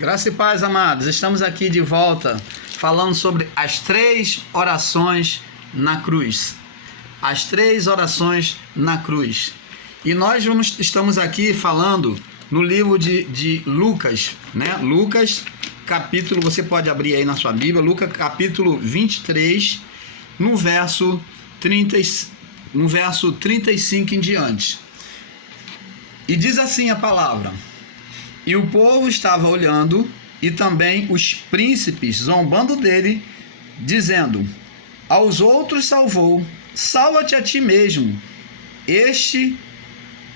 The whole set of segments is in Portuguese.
Graça e paz, amados. Estamos aqui de volta falando sobre as 3 orações na cruz. As 3 orações na cruz. E nós estamos aqui falando no livro de Lucas, né? Lucas, capítulo, você pode abrir aí na sua Bíblia, Lucas capítulo 23, no verso 35 em diante. E diz assim a palavra: e o povo estava olhando, e também os príncipes zombando dele, dizendo: aos outros salvou, salva-te a ti mesmo. Este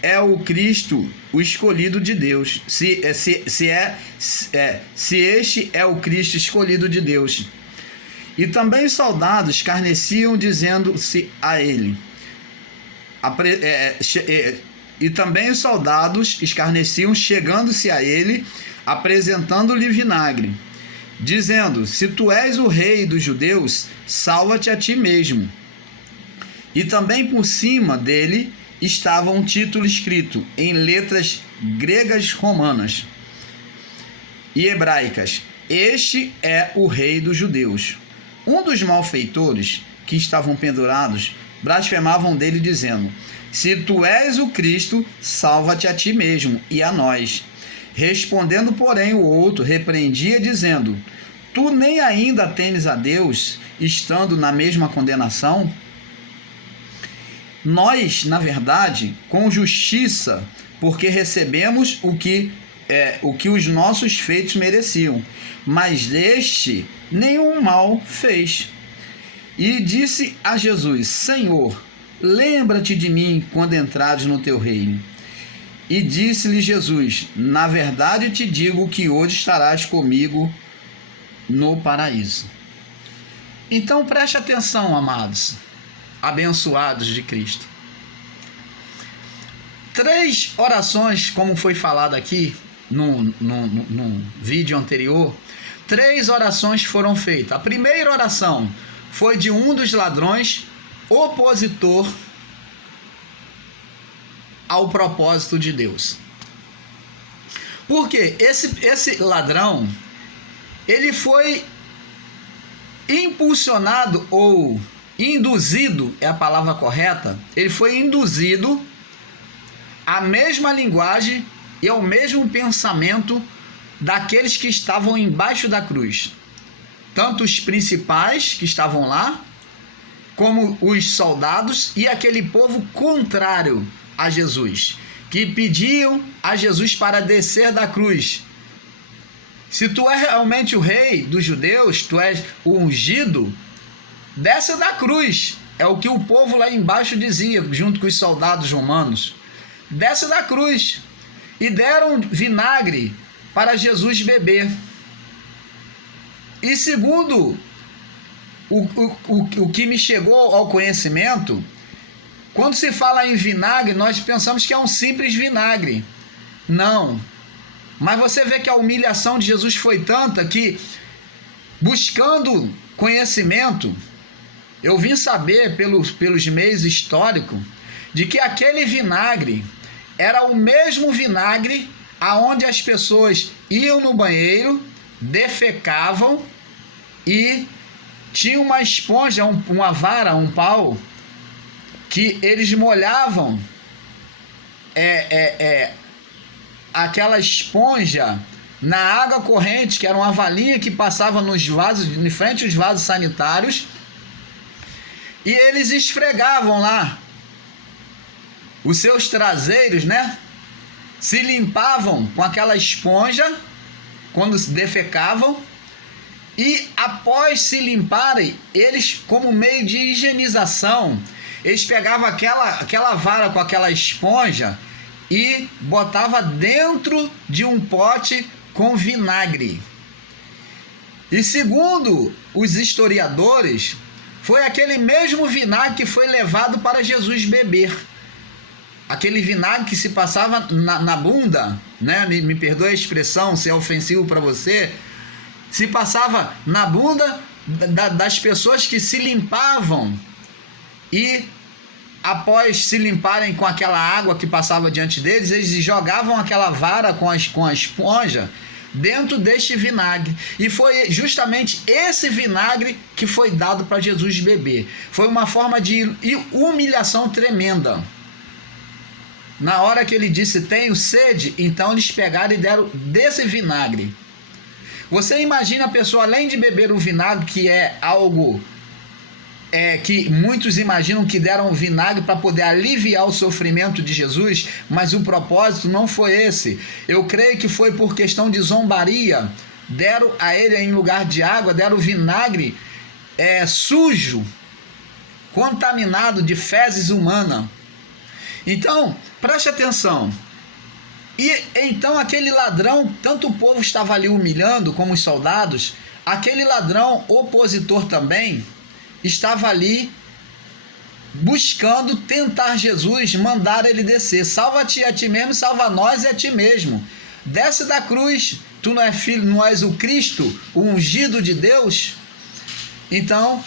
é o Cristo, o escolhido de Deus. Se este é o Cristo escolhido de Deus. E também os soldados escarneciam, dizendo-se a ele. E também os soldados escarneciam, chegando-se a ele, apresentando-lhe vinagre, dizendo: se tu és o rei dos judeus, salva-te a ti mesmo. E também por cima dele estava um título escrito em letras gregas, romanas e hebraicas: este é o rei dos judeus. Um dos malfeitores que estavam pendurados blasfemavam dele, dizendo: se tu és o Cristo, salva-te a ti mesmo e a nós. Respondendo, porém, o outro repreendia, dizendo: tu nem ainda temes a Deus, estando na mesma condenação? Nós, na verdade, com justiça, porque recebemos o que os nossos feitos mereciam, mas este nenhum mal fez. E disse a Jesus: Senhor, lembra-te de mim quando entrares no teu reino. E disse-lhe Jesus: na verdade te digo que hoje estarás comigo no paraíso. Então preste atenção, amados, abençoados de Cristo. 3 orações, como foi falado aqui no vídeo anterior, 3 orações foram feitas. A primeira oração foi de um dos ladrões opositor ao propósito de Deus. Porque esse ladrão, ele foi impulsionado ou induzido, é a palavra correta, ele foi induzido à mesma linguagem e ao mesmo pensamento daqueles que estavam embaixo da cruz. Tanto os principais que estavam lá, como os soldados e aquele povo contrário a Jesus, que pediam a Jesus para descer da cruz. Se tu és realmente o rei dos judeus, tu és o ungido, desce da cruz. É o que o povo lá embaixo dizia, junto com os soldados romanos. Desce da cruz. E deram vinagre para Jesus beber. E segundo o que me chegou ao conhecimento, quando se fala em vinagre, nós pensamos que é um simples vinagre. Não. Mas você vê que a humilhação de Jesus foi tanta que, buscando conhecimento, eu vim saber pelos meios históricos de que aquele vinagre era o mesmo vinagre aonde as pessoas iam no banheiro, defecavam e tinha uma esponja, uma vara, um pau, que eles molhavam aquela esponja na água corrente, que era uma valinha que passava nos vasos, em frente aos vasos sanitários, e eles esfregavam lá os seus traseiros, né? Se limpavam com aquela esponja quando se defecavam, e após se limparem, eles, como meio de higienização, eles pegavam aquela vara com aquela esponja e botava dentro de um pote com vinagre. E segundo os historiadores, foi aquele mesmo vinagre que foi levado para Jesus beber. Aquele vinagre que se passava na bunda, né? Me perdoe a expressão, se é ofensivo para você, se passava na bunda das pessoas que se limpavam, e após se limparem com aquela água que passava diante deles, eles jogavam aquela vara com a esponja dentro deste vinagre. E foi justamente esse vinagre que foi dado para Jesus beber. Foi uma forma de humilhação tremenda. Na hora que ele disse, tenho sede, então eles pegaram e deram desse vinagre. Você imagina a pessoa, além de beber o vinagre, que é algo que muitos imaginam que deram o vinagre para poder aliviar o sofrimento de Jesus, mas o propósito não foi esse. Eu creio que foi por questão de zombaria. Deram a ele, em lugar de água, deram vinagre sujo, contaminado de fezes humanas. Então, preste atenção. E então aquele ladrão, tanto o povo estava ali humilhando como os soldados, aquele ladrão opositor também estava ali buscando tentar Jesus, mandar ele descer. Salva-te a ti mesmo, salva nós e a ti mesmo. Desce da cruz, tu não és filho, não és o Cristo, o ungido de Deus? Então,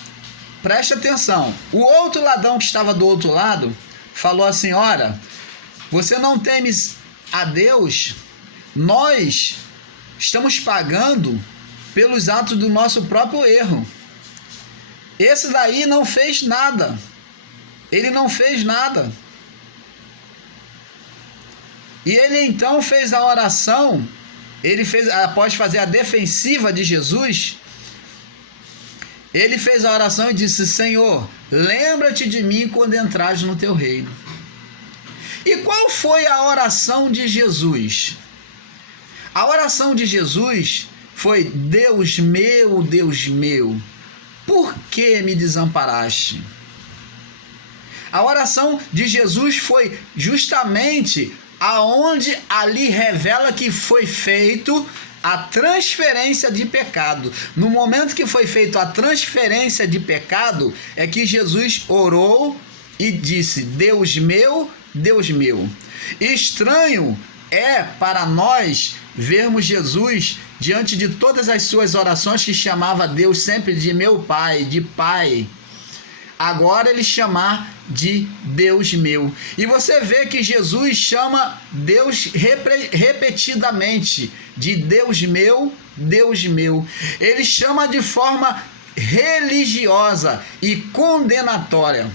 preste atenção. O outro ladrão que estava do outro lado falou assim, ora, você não temes a Deus? Nós estamos pagando pelos atos do nosso próprio erro. Esse daí não fez nada. Ele não fez nada. E ele então fez a oração, após fazer a defensiva de Jesus, ele fez a oração e disse, Senhor, lembra-te de mim quando entrares no teu reino. E qual foi a oração de Jesus? A oração de Jesus foi, Deus meu, por que me desamparaste? A oração de Jesus foi justamente aonde ali revela que foi feito a transferência de pecado. No momento que foi feita a transferência de pecado, é que Jesus orou e disse, Deus meu. Estranho é para nós vermos Jesus diante de todas as suas orações, que chamava Deus sempre de meu Pai, de Pai. Agora ele chamar de Deus meu. E você vê que Jesus chama Deus repetidamente de Deus meu. Ele chama de forma religiosa e condenatória.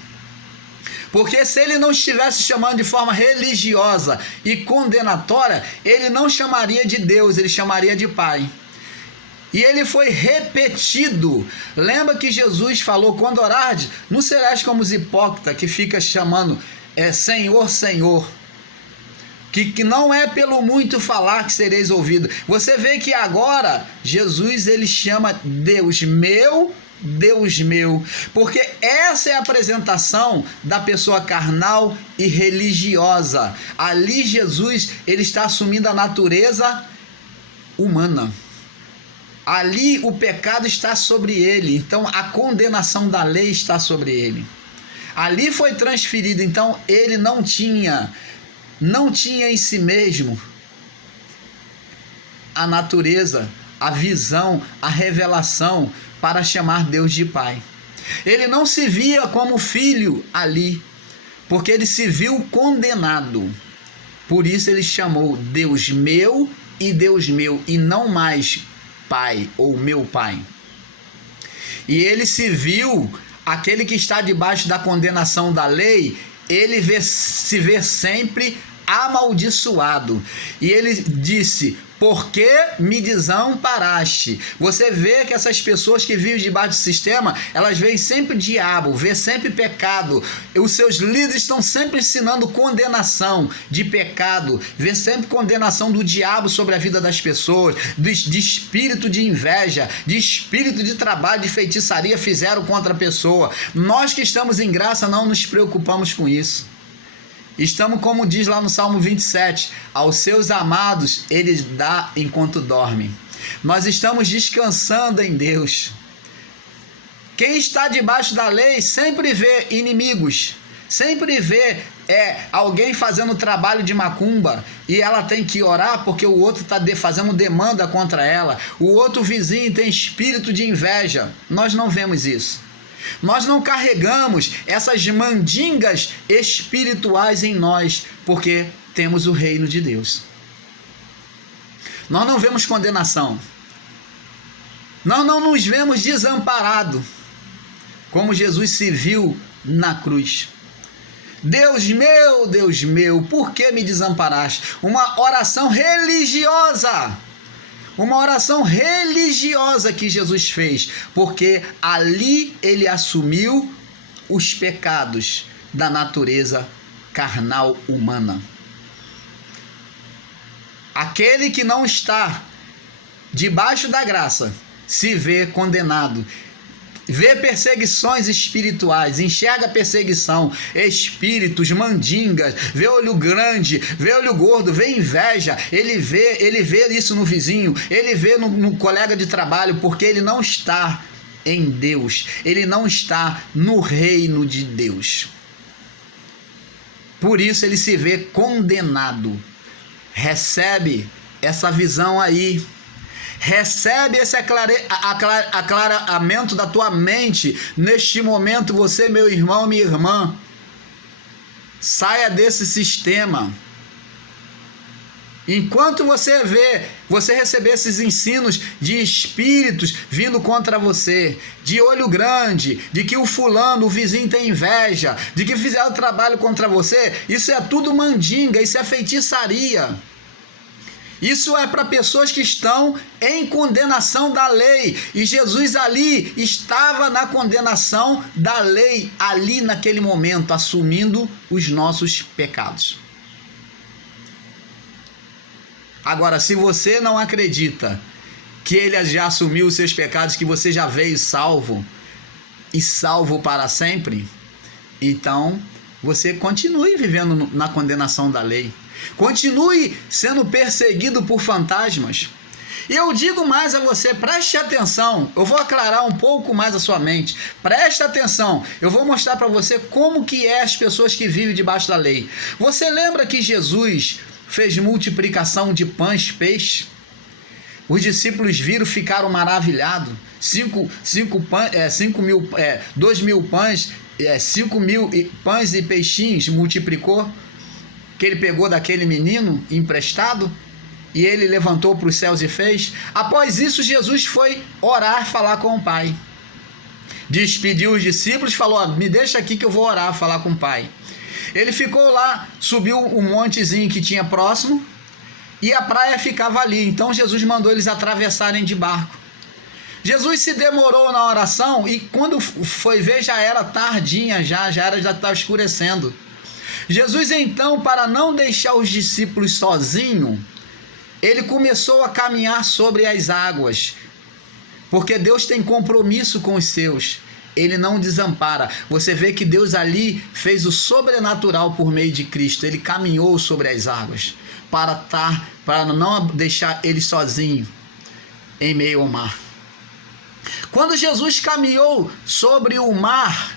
Porque se ele não estivesse chamando de forma religiosa e condenatória, ele não chamaria de Deus, ele chamaria de Pai. E ele foi repetido. Lembra que Jesus falou, quando orardes, não serás como os hipócritas que fica chamando Senhor, Senhor. Que não é pelo muito falar que sereis ouvido. Você vê que agora Jesus ele chama Deus meu, porque essa é a apresentação da pessoa carnal e religiosa. Ali Jesus ele está assumindo a natureza humana. Ali o pecado está sobre ele, então a condenação da lei está sobre ele. Ali foi transferido, então ele não tinha em si mesmo a natureza, a visão, a revelação para chamar Deus de Pai. Ele não se via como filho ali, porque ele se viu condenado. Por isso ele chamou Deus meu, e não mais Pai ou meu Pai. E ele se viu, aquele que está debaixo da condenação da lei, ele se vê sempre amaldiçoado. E ele disse, por que me desamparaste? Você vê que essas pessoas que vivem debaixo do sistema, elas veem sempre diabo, vê sempre pecado. Os seus líderes estão sempre ensinando condenação de pecado, vê sempre condenação do diabo sobre a vida das pessoas, de espírito de inveja, de espírito de trabalho, de feitiçaria fizeram contra a pessoa. Nós que estamos em graça não nos preocupamos com isso. Estamos, como diz lá no Salmo 27, aos seus amados ele dá enquanto dormem. Nós estamos descansando em Deus. Quem está debaixo da lei sempre vê inimigos, sempre vê alguém fazendo trabalho de macumba e ela tem que orar porque o outro está fazendo demanda contra ela. O outro vizinho tem espírito de inveja. Nós não vemos isso. Nós não carregamos essas mandingas espirituais em nós, porque temos o reino de Deus. Nós não vemos condenação. Nós não nos vemos desamparados, como Jesus se viu na cruz. Deus meu, por que me desamparaste? Uma oração religiosa. Uma oração religiosa que Jesus fez, porque ali ele assumiu os pecados da natureza carnal humana. Aquele que não está debaixo da graça se vê condenado, vê perseguições espirituais, enxerga perseguição, espíritos, mandingas, vê olho grande, vê olho gordo, vê inveja, ele vê isso no vizinho, ele vê no colega de trabalho, porque ele não está em Deus, ele não está no reino de Deus. Por isso ele se vê condenado. Recebe essa visão aí. Recebe esse aclaramento da tua mente. Neste momento, você, meu irmão, minha irmã, saia desse sistema. Enquanto você receber esses ensinos de espíritos vindo contra você, de olho grande, de que o fulano, o vizinho tem inveja, de que fizeram trabalho contra você, isso é tudo mandinga, isso é feitiçaria. Isso é para pessoas que estão em condenação da lei. E Jesus ali estava na condenação da lei, ali naquele momento, assumindo os nossos pecados. Agora, se você não acredita que ele já assumiu os seus pecados, que você já veio salvo e salvo para sempre, então você continue vivendo na condenação da lei. Continue sendo perseguido por fantasmas. E eu digo mais a você, preste atenção, eu vou aclarar um pouco mais a sua mente, preste atenção, eu vou mostrar para você como que é as pessoas que vivem debaixo da lei. Você lembra que Jesus fez multiplicação de pães e peixes? Os discípulos viram, ficaram maravilhados. 2.000 pães, 5.000 pães e peixinhos multiplicou, que ele pegou daquele menino emprestado, e ele levantou para os céus e fez. Após isso, Jesus foi orar, falar com o Pai. Despediu os discípulos, falou: me deixa aqui que eu vou orar, falar com o Pai. Ele ficou lá, subiu um montezinho que tinha próximo, e a praia ficava ali. Então Jesus mandou eles atravessarem de barco. Jesus se demorou na oração, e quando foi ver, já era tardinha, já estava escurecendo. Jesus, então, para não deixar os discípulos sozinhos, ele começou a caminhar sobre as águas, porque Deus tem compromisso com os seus. Ele não desampara. Você vê que Deus ali fez o sobrenatural por meio de Cristo. Ele caminhou sobre as águas para não deixar ele sozinho em meio ao mar. Quando Jesus caminhou sobre o mar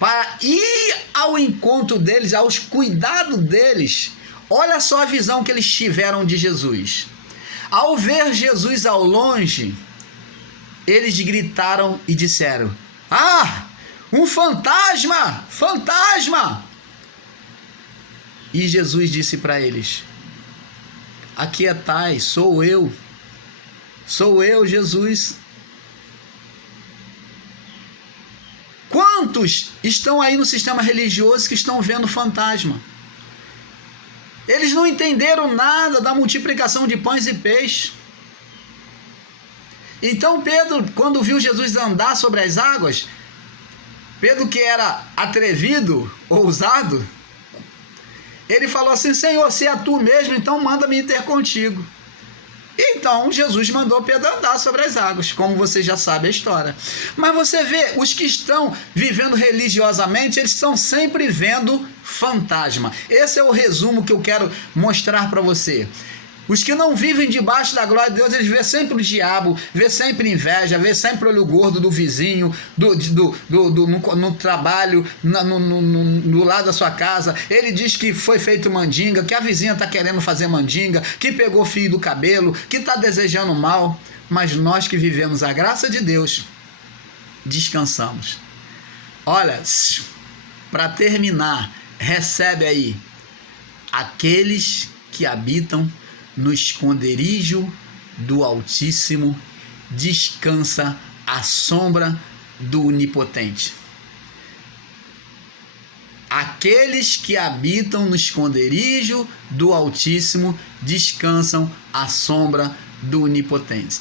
para ir ao encontro deles, aos cuidados deles, olha só a visão que eles tiveram de Jesus. Ao ver Jesus ao longe, eles gritaram e disseram: ah, um fantasma! Fantasma! E Jesus disse para eles: aquietai, sou eu, Jesus. Quantos estão aí no sistema religioso que estão vendo fantasma? Eles não entenderam nada da multiplicação de pães e peixes. Então Pedro, quando viu Jesus andar sobre as águas, Pedro, que era atrevido, ousado, ele falou assim: Senhor, se é tu mesmo, então manda-me ter contigo. Então Jesus mandou Pedro andar sobre as águas, como você já sabe a história. Mas você vê, os que estão vivendo religiosamente, eles estão sempre vendo fantasma. Esse é o resumo que eu quero mostrar para você. Os que não vivem debaixo da glória de Deus, eles vê sempre o diabo, vê sempre inveja, vê sempre o olho gordo do vizinho, no trabalho, no lado da sua casa. Ele diz que foi feito mandinga, que a vizinha está querendo fazer mandinga, que pegou fio do cabelo, que está desejando mal. Mas nós que vivemos a graça de Deus, descansamos. Olha, para terminar, recebe aí: aqueles que habitam no esconderijo do Altíssimo descansa à sombra do Onipotente. Aqueles que habitam no esconderijo do Altíssimo descansam à sombra do Onipotente.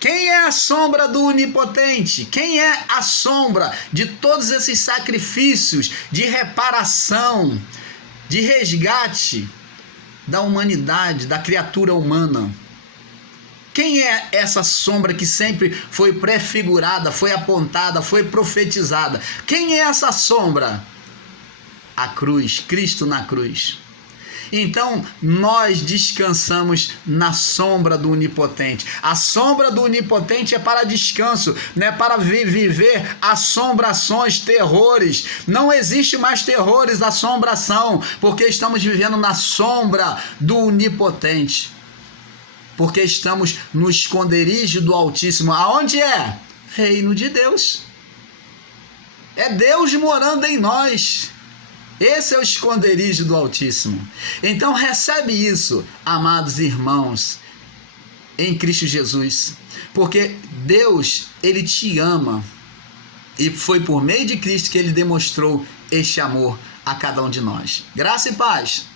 Quem é a sombra do Onipotente? Quem é a sombra de todos esses sacrifícios de reparação, de resgate da humanidade, da criatura humana? Quem é essa sombra que sempre foi prefigurada, foi apontada, foi profetizada? Quem é essa sombra? A cruz, Cristo na cruz. Então, nós descansamos na sombra do Onipotente. A sombra do Onipotente é para descanso, não é para viver assombrações, terrores. Não existe mais terrores, assombração, porque estamos vivendo na sombra do Onipotente. Porque estamos no esconderijo do Altíssimo. Aonde é? Reino de Deus. É Deus morando em nós. Esse é o esconderijo do Altíssimo. Então recebe isso, amados irmãos, em Cristo Jesus. Porque Deus, Ele te ama. E foi por meio de Cristo que Ele demonstrou este amor a cada um de nós. Graça e paz.